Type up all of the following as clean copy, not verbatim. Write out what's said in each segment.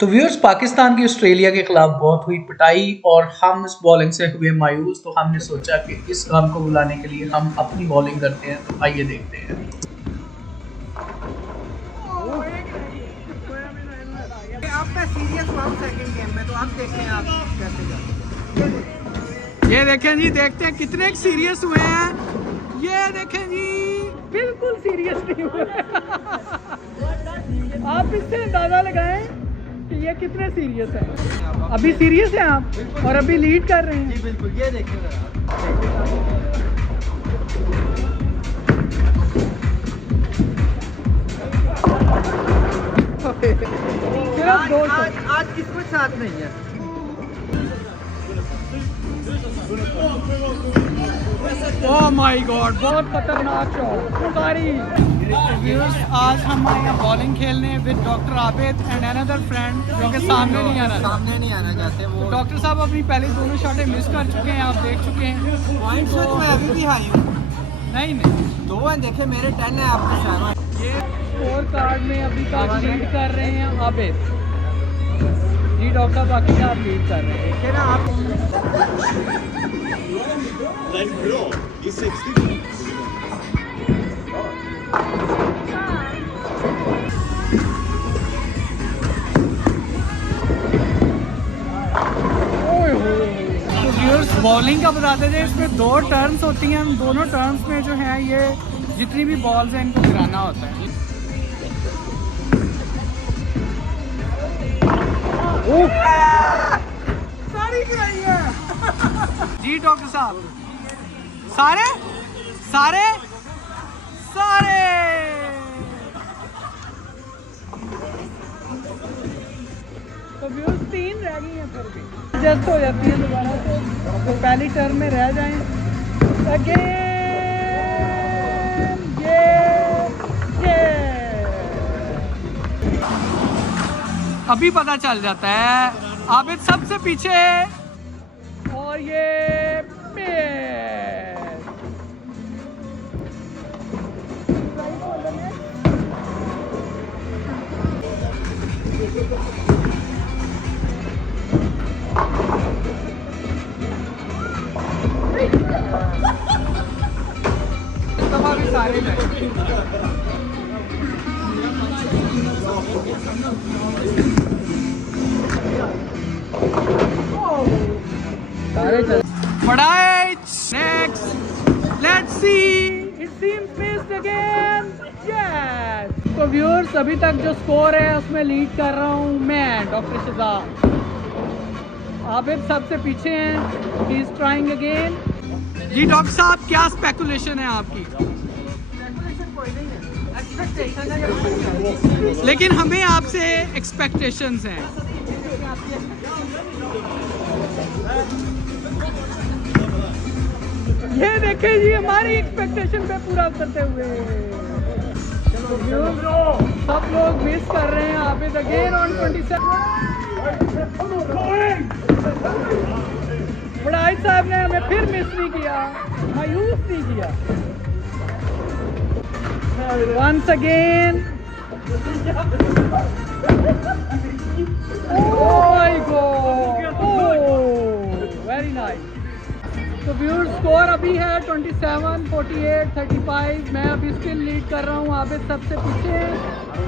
तो व्यूअर्स, पाकिस्तान की ऑस्ट्रेलिया के खिलाफ बहुत हुई पिटाई और हम इस बॉलिंग से हुए मायूस। तो हमने सोचा कि इस काम को बुलाने के लिए हम अपनी बॉलिंग करते हैं। तो आइए देखते हैं। सीरियस हुआ सेकंड गेम में, तो अब देखें आप कैसे जाते। ये देखें जी, देखते हैं कितने सीरियस हुए हैं। ये देखें जी, बिल्कुल सीरियस नहीं हुए। आप इससे अंदाजा लगाएं कि ये कितने सीरियस हैं। अभी सीरियस हैं आप और अभी लीड कर रहे हैं। जी बिल्कुल, ये देखें आज किस्मत साथ नहीं है। ओह माय गॉड, बहुत खतरनाक शॉट। सॉरी आज हम आए हैं बॉलिंग खेलने with doctor Abid and another friend जो कि सामने नहीं आना चाहते। वो डॉक्टर साहब अपनी पहले दोनों शॉटें मिस कर चुके हैं, आप देख चुके हैं। पॉइंट्स में तो मैं अभी भी हाई हूँ। नहीं दो हैं, देखे मेरे 10 है, आपके 7। ये स्कोर कार्ड में अभी तक लीड कर रहे हैं आबिद जी। डॉक्टर बाकी आप लीड कर रहे हैं, देखिए ना आप। बॉलिंग का बताते थे, इसमें 2 टर्न्स होती हैं। दोनों टर्न्स में जो है ये जितनी भी बॉल्स हैं इनको गिराना होता है। सारी गिराई है जी डॉक्टर साहब। सारे सारे सारे तो व्यूज 3 रह गई हैं, फिर भी एडजस्ट हो जाती है दोबारा। तो पहली टर्न में रह जाएं अगेन। ये अभी पता चल जाता है आबिद सबसे पीछे और ये भी सारे तो व्यूअर्स, अभी तक जो स्कोर है उसमें लीड कर रहा हूँ मैं, डॉक्टर शहजाद। आबिद सबसे पीछे हैं, ही इज ट्राइंग अगेन जी। डॉक्टर साहब, क्या स्पेकुलेशन है आपकी? कोई नहीं है, एक्सपेक्टेशन है, लेकिन हमें आपसे एक्सपेक्टेशंस हैं। ये देखें जी, हमारी एक्सपेक्टेशन पे पूरा उतरते हुए सब लोग मिस कर रहे हैं। Abid again on 27। बड़ाई साहब ने हमें फिर मिस नहीं किया, मायूस नहीं किया। Once again, oh my god, very nice. तो व्यूअर्स, स्कोर अभी है 27, 48, 35। मैं अभी स्टिल लीड कर रहा हूँ, आबिद सबसे पीछे।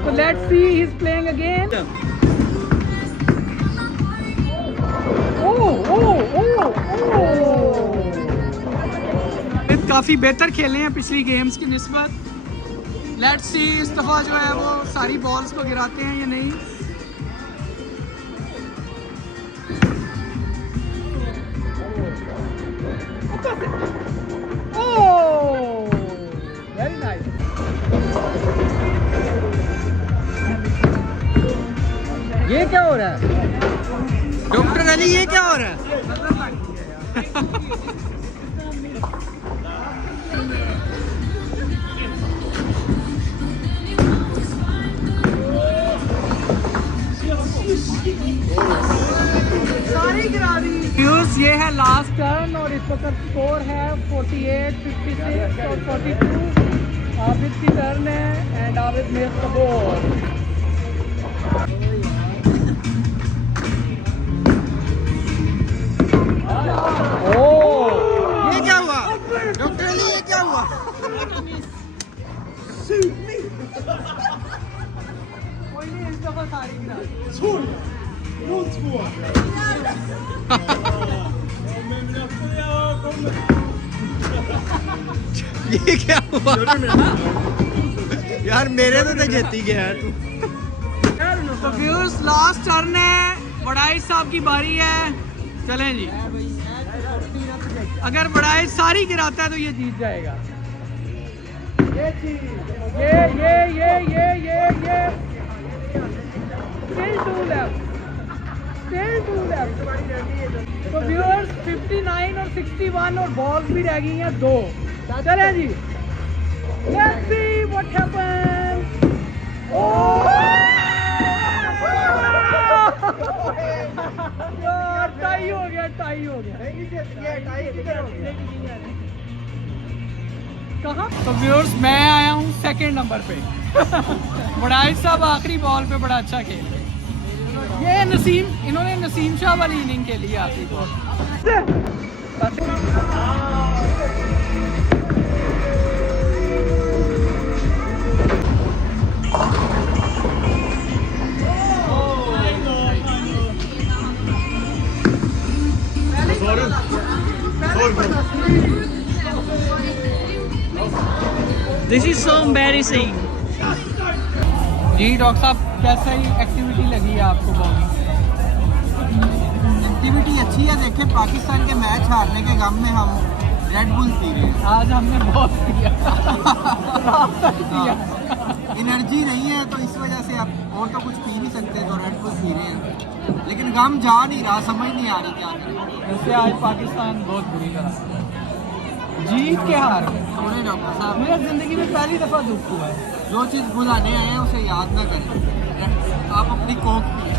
तो let's see, he is playing again. काफ़ी बेहतर खेले हैं पिछली गेम्स की निस्बत। लेट्स सी इस दफ़ा जो है वो सारी बॉल्स को गिराते हैं या नहीं। Very nice. ये क्या हो रहा है डॉक्टर अली, ये क्या हो रहा है? सारी गिरा दी। ये है लास्ट टर्न और इस वक्त स्कोर है 48, 56 और 42। आबिद की टर्न है and Abid makes the ball. दफा सारी गिरा दी। ये क्या हुआ यार, मेरे तो जीती गया है तू। तो व्यूअर्स लास्ट टर्न है, बड़ाइश साहब की बारी है। चलें जी, अगर बड़ाइश सारी गिराता है तो ये जीत जाएगा। ये Still two left. तो व्यूअर्स 59 और 61 और बॉल्स भी रह गई हैं 2। चलें जी, let's see what happens. यार टाई हो गया। कहाँ? तो व्यूअर्स मैं आया हूँ सेकंड नंबर पे। बड़ाइश साहब आखिरी बॉल पे बड़ा अच्छा खेल रहे। ये इन्होंने नसीम शाह वाली इनिंग खेली है आखिरी ball. This is so embarrassing. जी डॉक्टर साहब, कैसा ही एक्टिविटी लगी है आपको बॉलिंग? एक्टिविटी अच्छी है। देखें, पाकिस्तान के मैच हारने के गम में हम रेड बुल पी रहे हैं। आज हमने बहुत पिया। एनर्जी नहीं है तो इस वजह से अब और तो कुछ पी नहीं सकते, तो रेड बुल पी रहे हैं। लेकिन गम जा नहीं रहा, समझ नहीं आ रही क्या करें। वैसे आज पाकिस्तान बहुत बुरी तरह जीत के हार गए। थोड़े डॉक्टर साहब, मेरी जिंदगी में पहली दफा दुख हुआ है। जो चीज़ भुलाने आए हैं उसे याद ना करें। आप अपनी कोक पिए।